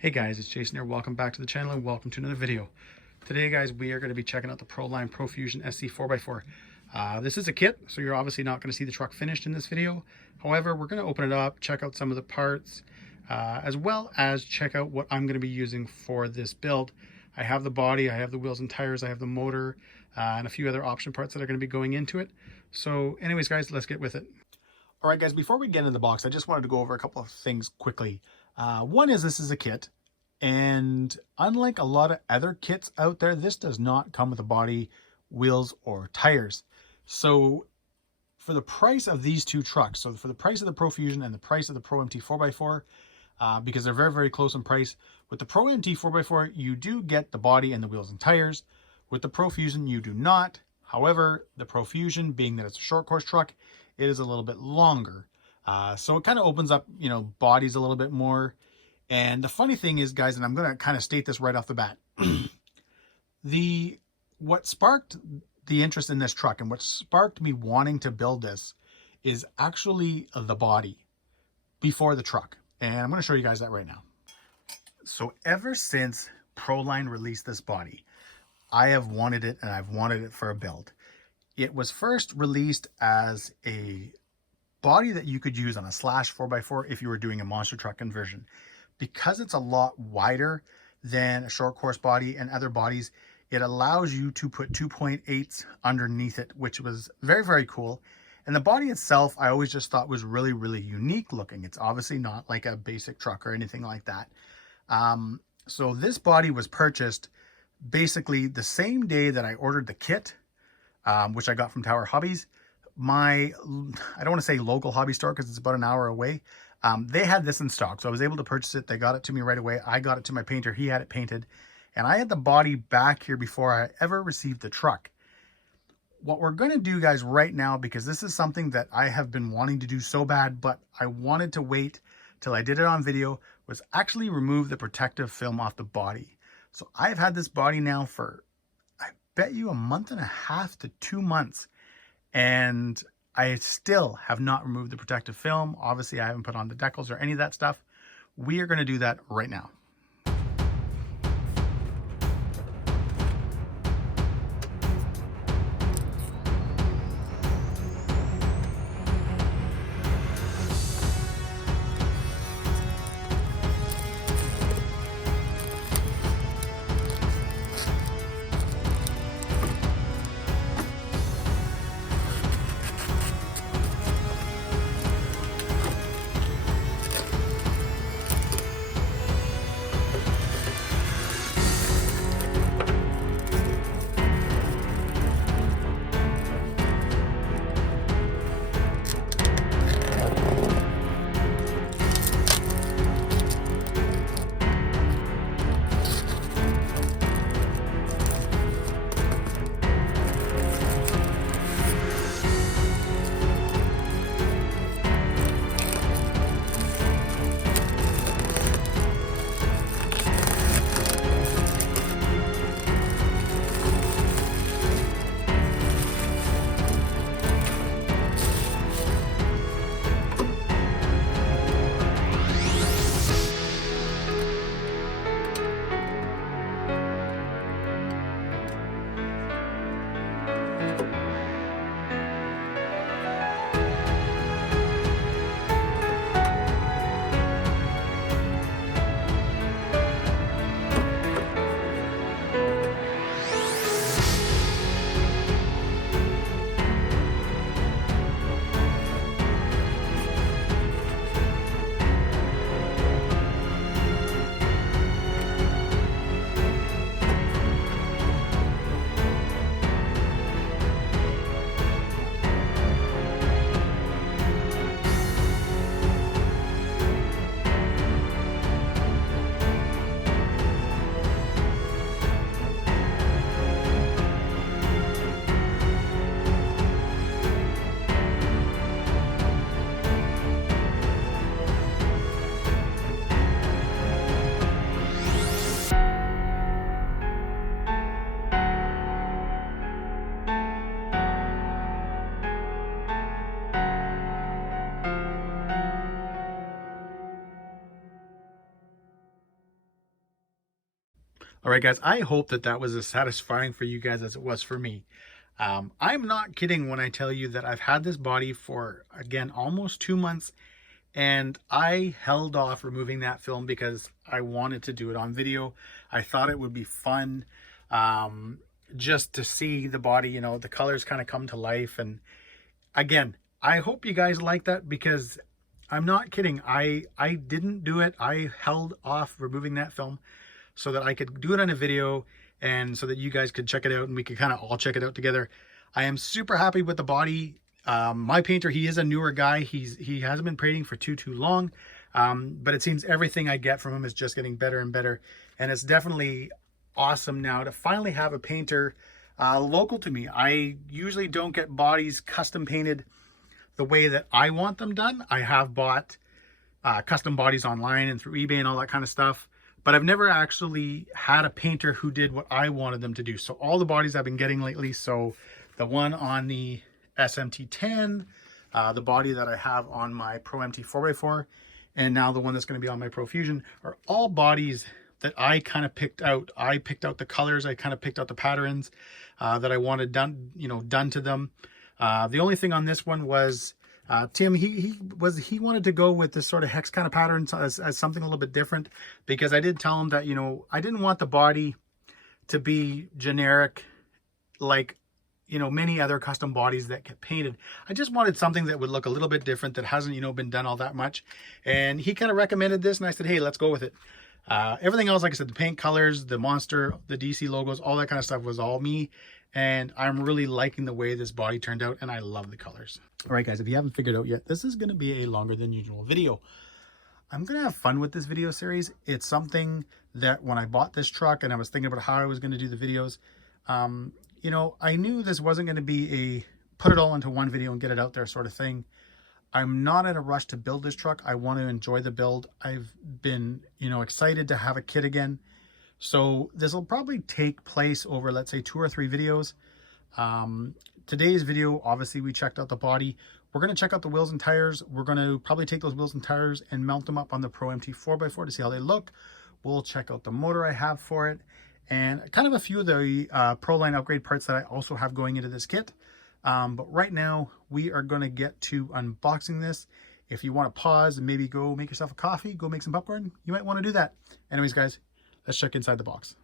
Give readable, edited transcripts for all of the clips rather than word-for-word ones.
Hey guys, it's Jason here. Welcome back to the channel and welcome to another video. Today guys, we are going to be checking out the Proline Profusion SC 4x4. This is a kit, so you're obviously not going to see the truck finished in this video. However, we're going to open it up, check out some of the parts, as well as check out what I'm going to be using for this build. I have the body, I have the wheels and tires, I have the motor, and a few other option parts that are going to be going into it. So anyways guys, let's get with it. All right guys, before we get in the box, I just wanted to go over a couple of things quickly. One is this is a kit, and unlike a lot of other kits out there, this does not come with a body, wheels, or tires. So for the price of these two trucks, so for the price of the Profusion and the price of the Pro MT 4x4, because they're very, very close in price, with the Pro MT 4x4, you do get the body and the wheels and tires. With the Profusion, you do not. However, the Profusion, being that it's a short course truck, it is a little bit longer. So it kind of opens up, bodies a little bit more. And the funny thing is, guys, and I'm going to kind of state this right off the bat, what sparked the interest in this truck and what sparked me wanting to build this is actually the body before the truck. And I'm going to show you guys that right now. So ever since Proline released this body, I have wanted it, and I've wanted it for a build. It was first released as a body that you could use on a slash 4x4 if you were doing a monster truck conversion. Because it's a lot wider than a short course body and other bodies, it allows you to put 2.8s underneath it, which was very, very cool. And the body itself, I always just thought was really, really unique looking. It's obviously not like a basic truck or anything like that. So this body was purchased basically the same day that I ordered the kit, which I got from Tower Hobbies. I don't want to say local hobby store because it's about an hour away. They had this in stock, so I was able to purchase it. They got it to me right away. I got it to my painter. He had it painted, and I had the body back here before I ever received the truck. What we're going to do, guys, right now, because this is something that I have been wanting to do so bad, but I wanted to wait till I did it on video, was actually remove the protective film off the body. So I've had this body now for, I bet you, a month and a half to 2 months. And I still have not removed the protective film. Obviously, I haven't put on the decals or any of that stuff. We are going to do that right now. All right, guys, I hope that that was as satisfying for you guys as it was for me. I'm not kidding when I tell you that I've had this body for, again, almost 2 months, and I held off removing that film because I wanted to do it on video. I thought it would be fun just to see the body, you know, the colors kind of come to life. And again, I hope you guys like that, because I'm not kidding. I didn't do it. I held off removing that film so that I could do it on a video, and so that you guys could check it out and we could kind of all check it out together. I am super happy with the body. My painter, he is a newer guy. He hasn't been painting for too long, but it seems everything I get from him is just getting better and better. And it's definitely awesome now to finally have a painter local to me. I usually don't get bodies custom painted the way that I want them done. I have bought custom bodies online and through eBay and all that kind of stuff, but I've never actually had a painter who did what I wanted them to do. So all the bodies I've been getting lately, so the one on the SMT10, the body that I have on my Pro MT 4x4, and now the one that's going to be on my Pro Fusion, are all bodies that I kind of picked out. I picked out the colors, I kind of picked out the patterns that I wanted done, you know, done to them. The only thing on this one was Tim, he wanted to go with this sort of hex kind of pattern as something a little bit different, because I did tell him that, you know, I didn't want the body to be generic like, you know, many other custom bodies that get painted. I just wanted something that would look a little bit different, that hasn't, you know, been done all that much. And he kind of recommended this, and I said, hey, let's go with it. Everything else, like I said, the paint colors, the monster, the DC logos, all that kind of stuff was all me. And I'm really liking the way this body turned out, and I love the colors. All right, guys, if you haven't figured out yet, this is going to be a longer than usual video. I'm going to have fun with this video series. It's something that when I bought this truck and I was thinking about how I was going to do the videos, you know, I knew this wasn't going to be a put it all into one video and get it out there sort of thing. I'm not in a rush to build this truck. I want to enjoy the build. I've been, you know, excited to have a kit again. So this will probably take place over, let's say, 2 or 3 videos. Today's video, obviously, we checked out the body. We're going to check out the wheels and tires. We're going to probably take those wheels and tires and mount them up on the Pro MT 4x4 to see how they look. We'll check out the motor I have for it, and kind of a few of the Pro Line upgrade parts that I also have going into this kit. But right now, we are going to get to unboxing this. If you want to pause and maybe go make yourself a coffee, go make some popcorn, you might want to do that. Anyways, guys, let's check inside the box.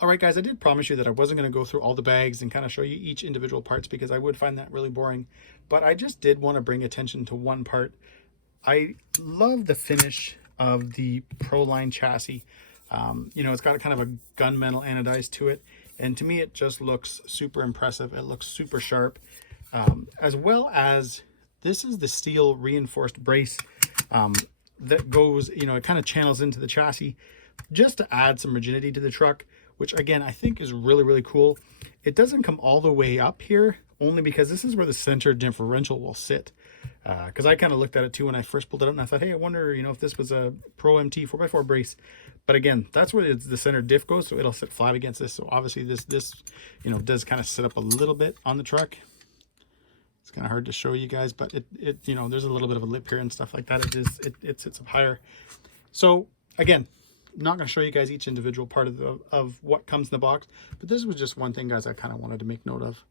All right, guys, I did promise you that I wasn't going to go through all the bags and kind of show you each individual parts, because I would find that really boring. But I just did want to bring attention to one part. I love the finish of the Pro Line chassis. You know, it's got a kind of a gunmetal anodized to it. And to me, it just looks super impressive. It looks super sharp. As well as this is the steel reinforced brace that goes, you know, it kind of channels into the chassis just to add some rigidity to the truck, which again, I think is really, really cool. It doesn't come all the way up here, only because this is where the center differential will sit. Because I kind of looked at it too when I first pulled it up, and I thought, hey, I wonder, you know, if this was a Pro MT 4x4 brace. But again, that's where the center diff goes, so it'll sit flat against this. So obviously this you know, does kind of sit up a little bit on the truck. It's kind of hard to show you guys, but it you know, there's a little bit of a lip here and stuff like that. It sits up higher. So again, I'm not going to show you guys each individual part of what comes in the box, but this was just one thing, guys, I kind of wanted to make note of.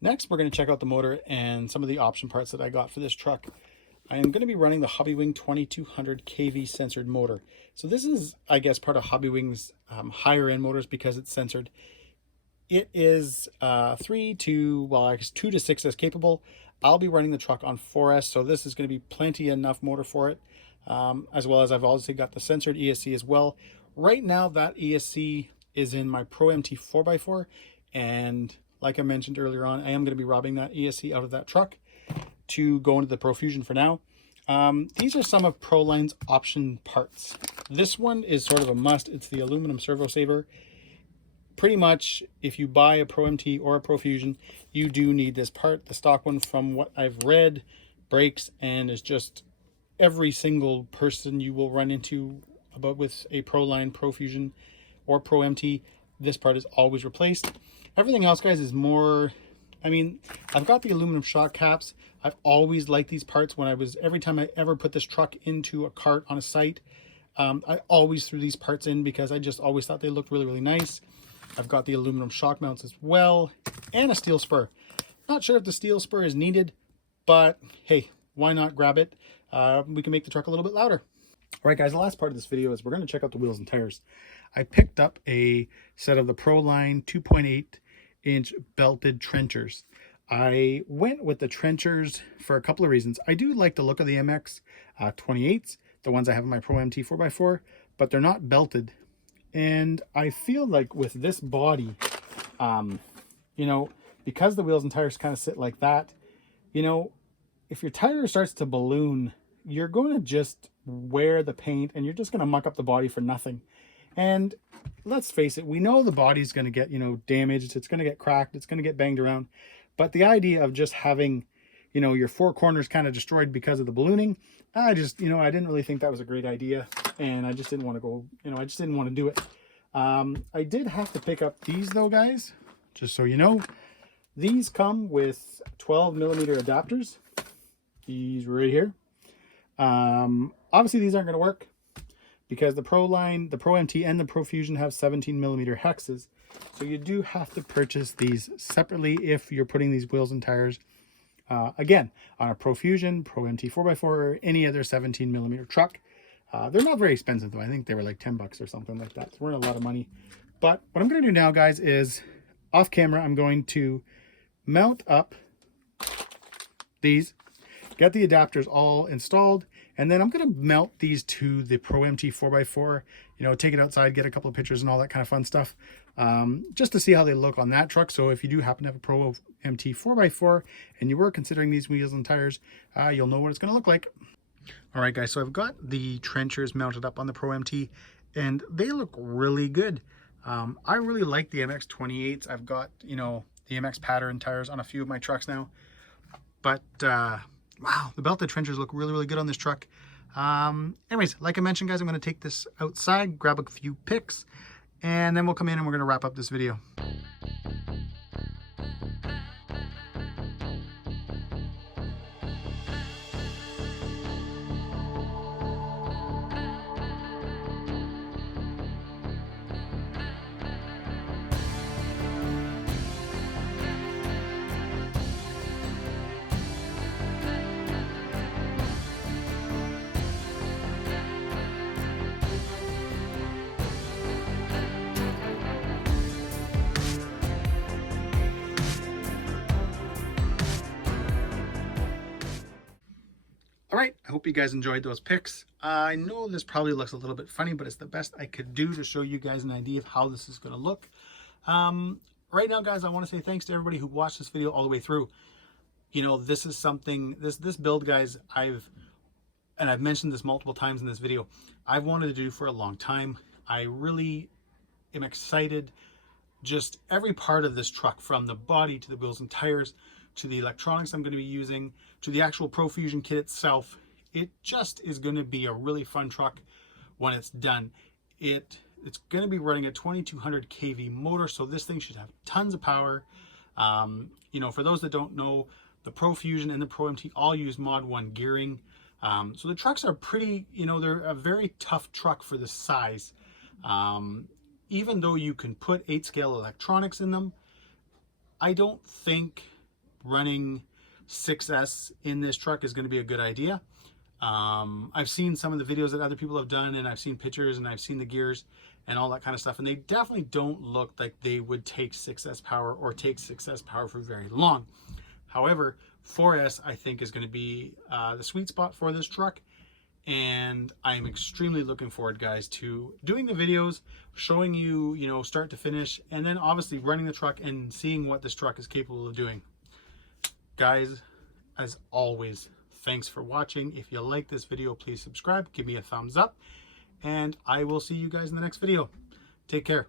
Next, we're going to check out the motor and some of the option parts that I got for this truck. I am going to be running the Hobbywing 2200 kV censored motor. So this is, I guess, part of Hobbywing's higher end motors because it's censored. It is 2 to 6S capable. I'll be running the truck on 4S, so this is going to be plenty enough motor for it. As well as I've obviously got the censored ESC as well. Right now that ESC is in my Pro MT 4x4, and like I mentioned earlier on, I am going to be robbing that ESC out of that truck to go into the Pro Fusion for now. These are some of Proline's option parts. This one is sort of a must. It's the aluminum servo saver. Pretty much, if you buy a Pro MT or a Pro Fusion, you do need this part. The stock one, from what I've read, breaks and is just every single person you will run into about with a Proline, Pro Fusion, or Pro MT, this part is always replaced. Everything else, guys, is more, I mean, I've got the aluminum shock caps. I've always liked these parts. Every time I ever put this truck into a cart on a site, I always threw these parts in because I just always thought they looked really, really nice. I've got the aluminum shock mounts as well, and a steel spur. Not sure if the steel spur is needed, but hey, why not grab it? We can make the truck a little bit louder. All right, guys, the last part of this video is we're going to check out the wheels and tires. I picked up a set of the Proline 2.8-inch belted trenchers. I went with the trenchers for a couple of reasons. I do like the look of the MX 28s, the ones I have in my Pro MT 4x4, but they're not belted. And I feel like with this body, you know, because the wheels and tires kind of sit like that, you know, if your tire starts to balloon, you're going to just wear the paint and you're just going to muck up the body for nothing. And let's face it, we know the body's going to get, you know, damaged. It's going to get cracked. It's going to get banged around. But the idea of just having, you know, your four corners kind of destroyed because of the ballooning, I didn't really think that was a great idea. And I just didn't want to go, you know, I just didn't want to do it. I did have to pick up these though, guys, just so you know. These come with 12mm adapters. These right here. Obviously these aren't going to work because the Proline, the Pro MT, and the Pro Fusion have 17mm hexes. So you do have to purchase these separately if you're putting these wheels and tires, again, on a Pro Fusion, Pro MT 4x4, or any other 17mm truck. They're not very expensive though. I think they were like 10 bucks or something like that. So we're in a lot of money. But what I'm going to do now, guys, is off camera, I'm going to mount up these, get the adapters all installed, and then I'm going to mount these to the Pro MT 4x4, you know, take it outside, get a couple of pictures and all that kind of fun stuff, just to see how they look on that truck. So if you do happen to have a Pro MT 4x4 and you were considering these wheels and tires, you'll know what it's going to look like. All right, guys, so I've got the trenchers mounted up on the Pro MT and they look really good. I really like the MX 28s. I've got, you know, the MX pattern tires on a few of my trucks now, but wow, the belted trenchers look really, really good on this truck. Anyways, like I mentioned, guys, I'm going to take this outside, grab a few pics, and then we'll come in and we're going to wrap up this video. All right, I hope you guys enjoyed those pics. I know this probably looks a little bit funny, but it's the best I could do to show you guys an idea of how this is going to look. Right now, guys, I want to say thanks to everybody who watched this video all the way through. You know, this is something, this build, guys, I've mentioned this multiple times in this video, I've wanted to do for a long time. I really am excited. Just every part of this truck, from the body to the wheels and tires, to the electronics I'm going to be using, to the actual Pro Fusion kit itself, it just is going to be a really fun truck when it's done. It's going to be running a 2200 kV motor, so this thing should have tons of power. You know, for those that don't know, the Pro Fusion and the Pro MT all use Mod 1 gearing. So the trucks are pretty, you know, they're a very tough truck for the size. Even though you can put 8-scale electronics in them, I don't think running 6S in this truck is going to be a good idea. I've seen some of the videos that other people have done, and I've seen pictures, and I've seen the gears and all that kind of stuff, and they definitely don't look like they would take 6S power or take 6S power for very long. However, 4S I think is going to be the sweet spot for this truck, and I'm extremely looking forward, guys, to doing the videos, showing you, you know, start to finish, and then obviously running the truck and seeing what this truck is capable of doing. Guys, as always, thanks for watching. If you like this video, please subscribe, give me a thumbs up, and I will see you guys in the next video. Take care.